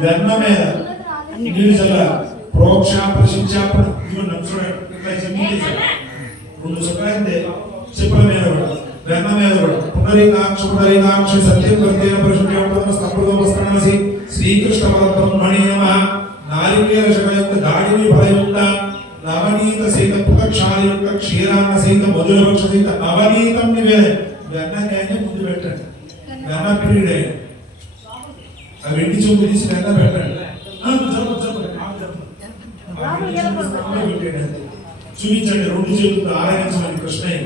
వెన్న మీద నిలుచల ప్రోక్ష ప్రశించ రెండు చుట్టాలంటే చెప్పుల మీద కూడా వెన్న మీద కూడా. పునరీకాక్ష పునరీకాక్ష సత్యం ప్రత్యేక పరిశుభ్రం స్తంభోపస్తనసి శ్రీకృష్ణ పరబ్రహ్మణే నమ నారికేల శకయుక్త దాడిని ఫలయుక్త నవనీత సహిత పుటక్షారయుక్త క్షీరాన్న సీత మధుర పక్ష నవనీతం నివేద వెన్నకాయనే ముందు పెట్టండి. వెన్న పీరియడ్ ఆ వెండి చూపు తీసి వెన్న పెట్టండి ఆ, జరుపు, జరుపు, ఆపు, జరుపు. ఆ వెండి చూపు స్థానంలో పెట్టండి. చూపించండి రెండు చేతులతో ఆరాధించమని కృష్ణయ్య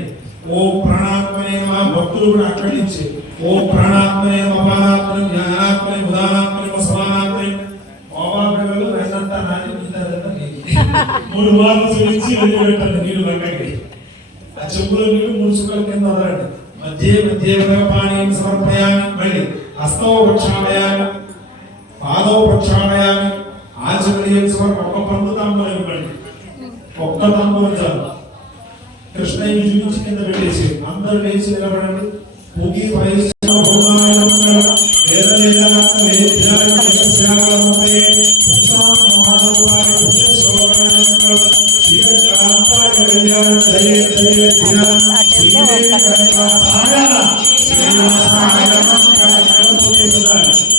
ఓ ప్రాణాత్మనే మా భక్తులు కూడా అక్కడి నుంచి. ఓ ప్రాణాత్మనే అపానాత్మనే జ్ఞానాత్మని ఉదానాత్మనే సమానాత్మని. ఓమాపిల్లలు రెండంతా నాని మిగతాదంతా మూడు మార్లు చూపించి వదిలిపెట్టండి నీళ్ళు పక్కకి ఆ చెప్పులో నీళ్ళు మూడు చుక్కల కింద వదలండి. మధ్య మధ్య పానీయం సమర్పయాన్ని మళ్ళీ హస్తవ వృక్షాలయాన్ని ആദവ പ്രക്ഷാളയാനും ആശുപത്രിയിൽ ഒക്കെ പന്ത് താമ്പലങ്ങൾ ഒക്കെ താമ്പലിച്ചാണ് കൃഷ്ണയെ വിജയിപ്പിക്കുന്ന വെട്ടേച്ച് അന്തർവേച്ച് നിലപടങ്ങൾ പുതിയ വയസ്സ് Thank you.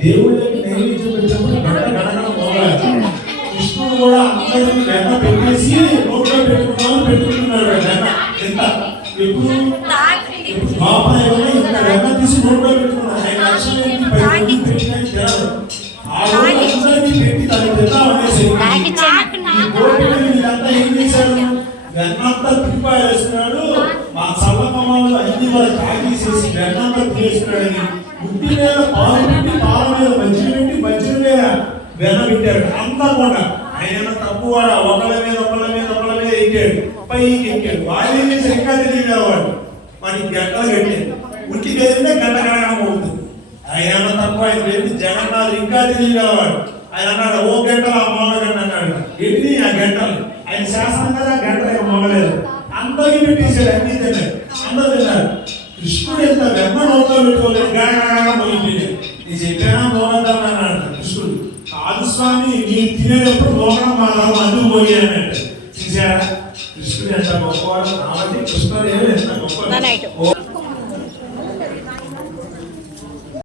దేవుళ్ళకి నైవేద్యం పెట్టినప్పుడు కృష్ణుడు కూడా అందరికీ వెన్న పెట్టేసి నోట్లో పెట్టుకుంటున్నాడు వెన్న ఎంత? ఎప్పుడు? ఇంత వెన్న తీసి నోట్లో పెట్టుకున్నాడు. ఆయన పెట్టిన ఆ రోజు అందరికీ పెట్టి దాన్ని తిందాం వెన్నంతా తిప్పారేస్తున్నాడు మా చల్లకమ్మలు అన్ని వాళ్ళు తాగేసేసి వెన్నంతా తీసేస్తున్నాడని ఉట్టి మీద పాలు పెట్టి పాల మీద మజ్జిగ పెట్టి మంచి మీద వెన్న పెట్టారు. అంతా కూడా. ఆయన తక్కువ ఒకళ్ళ మీద ఒకళ్ళ మీద ఒకళ్ళ మీద ఎక్కాడు. పైకి ఎక్కాడు. వాళ్ళు ఏం ఇంకా తెలియదు వాడు మరి గంటలు కట్టాడు ఉట్టి కదిలితే గంట కడగడం అవుతుంది. ఆయన తక్కువ ఆయన వెళ్ళి జగన్నాథ్ ఇంకా తెలియగలవాడు ఆయన అన్నాడు ఓ గంటలు ఆ మొగ గంట అన్నాడు. ఏంటి? ఆ గంటలు ఆయన శాసనం కదా గంట అందరికీ పెట్టేశారు అన్ని తిన్నారు అందరూ తిన్నారు కృష్ణుడు ఎంత వెన్న నోట్లో పెట్టుకోలేదు గాగా మొగిపోయింది నేను చెప్పానా మోగద్దాం అన్నాడు కృష్ణుడు కాదు స్వామి నేను తినేటప్పుడు మోహనం మాత్రం అందుకు పోయానంటే చూసారా కృష్ణుడు ఎంత గొప్పవాడు కాబట్టి కృష్ణుడు ఎంత గొప్ప